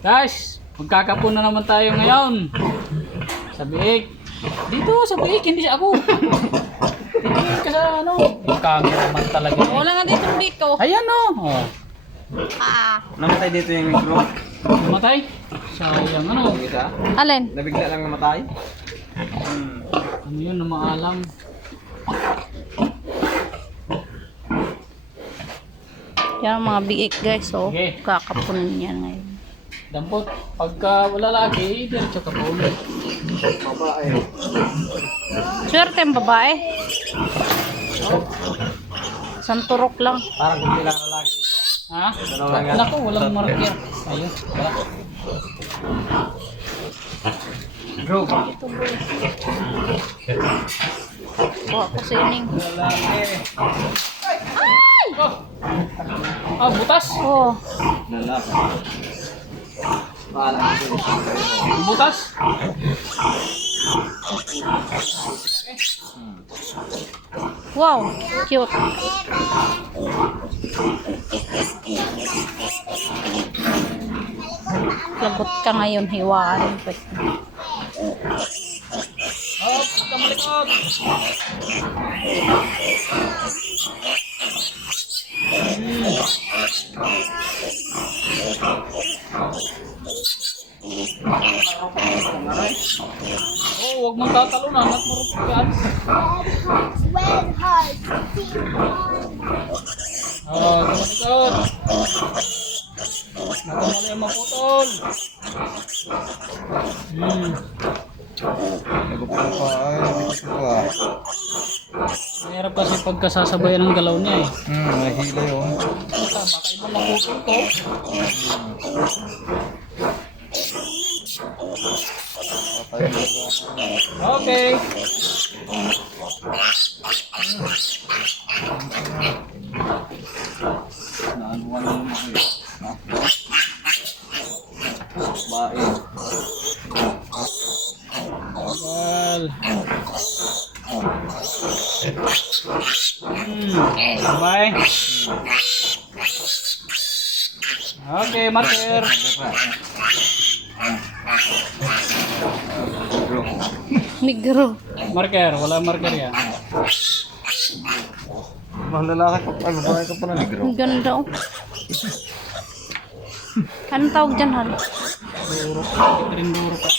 Guys, magkakapon na naman tayo ngayon. Sa biik. Dito sa biik, hindi ako. Hindi ka sa ano. Yung cameraman talaga. Wala nga dito biko. Ayan o. Oh. Namatay dito yung micro. Matay. Sayang ano. Isa. Alin? Nabigla lang namatay. Ano yun na maalam. Yan ang mga biik guys. So, Okay. kakapunin yan ngayon. Dampot. Pagka wala lagi, diretso ka po. Babae. Swerte ang babae. Isang turok lang. Parang hindi lang lalaki dito. Ha? Dalawa nga. Naku, walang marker. Ayun. Wala. Bro. Kuha ko sa ining. Lalaki. Oh. Ah, butas. Oh. Lalaki. Parang hindi. Butas. Wow. Cute. Lagot ka ngayon. Hiwaan. Oh, puta malikot. Oh, huwag mong tatalunan at marupian. Oh, malikot. Nakamali ang maputol. Nagupal pa. Ay, nagupal pa. Mahirap kasi pagkasasabayan ng galaw niya eh. Nahila yun. Baka ibang maputol to. Okay. Naanuan na naman kayo. Babae. Well. Bye. Okay, marker. Bro. Migro. Marker, wala marker yan. Mga lalaki ka pa. Babae ka pa na negro. Ang ganda oh. Anong tawag dyan, Hal? Duro. Rin duro ka.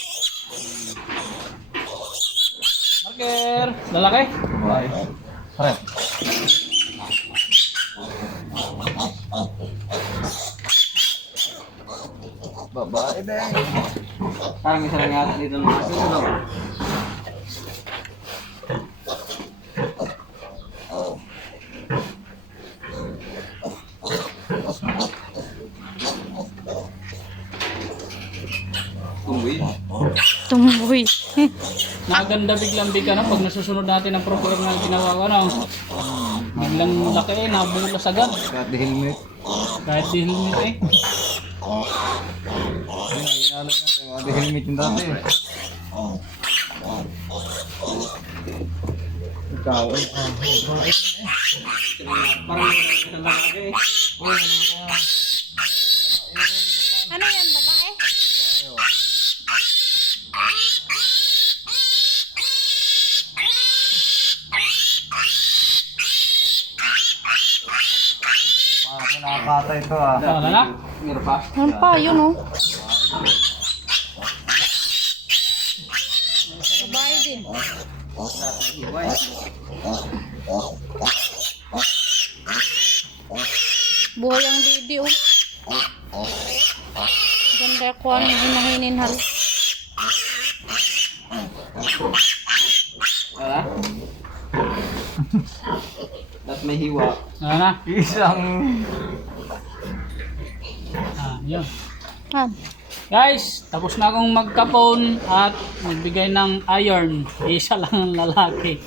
Marker. Lalaki? Babae. Parang. Babae din. Parang isa lang yata dito ng aso. Ano? Tumboy. Tumboy. Nakaganda biglang bigla na pag nasusunod natin ang program na ginawa ko. Ano? Biglang laki eh, nabulas agad. Kahit di helmet. Kahit di helmet eh. Ayun, ginala natin. Mga di helmet yung dati. Ikaw. Parang isang lalaki. Ano yan, babae? Parang nakakata ito ah. Wala na? Meron pa? Ano pa, yun oh. Babae din. Buhay ang didi oh. Ganda ko ang hinahinin, Hal. Wala? At may hiwa. Wala na? Isang... Ah, yun. Ah. Guys, tapos na akong magkapon at nagbigay ng iron. Isa lang ang lalaki.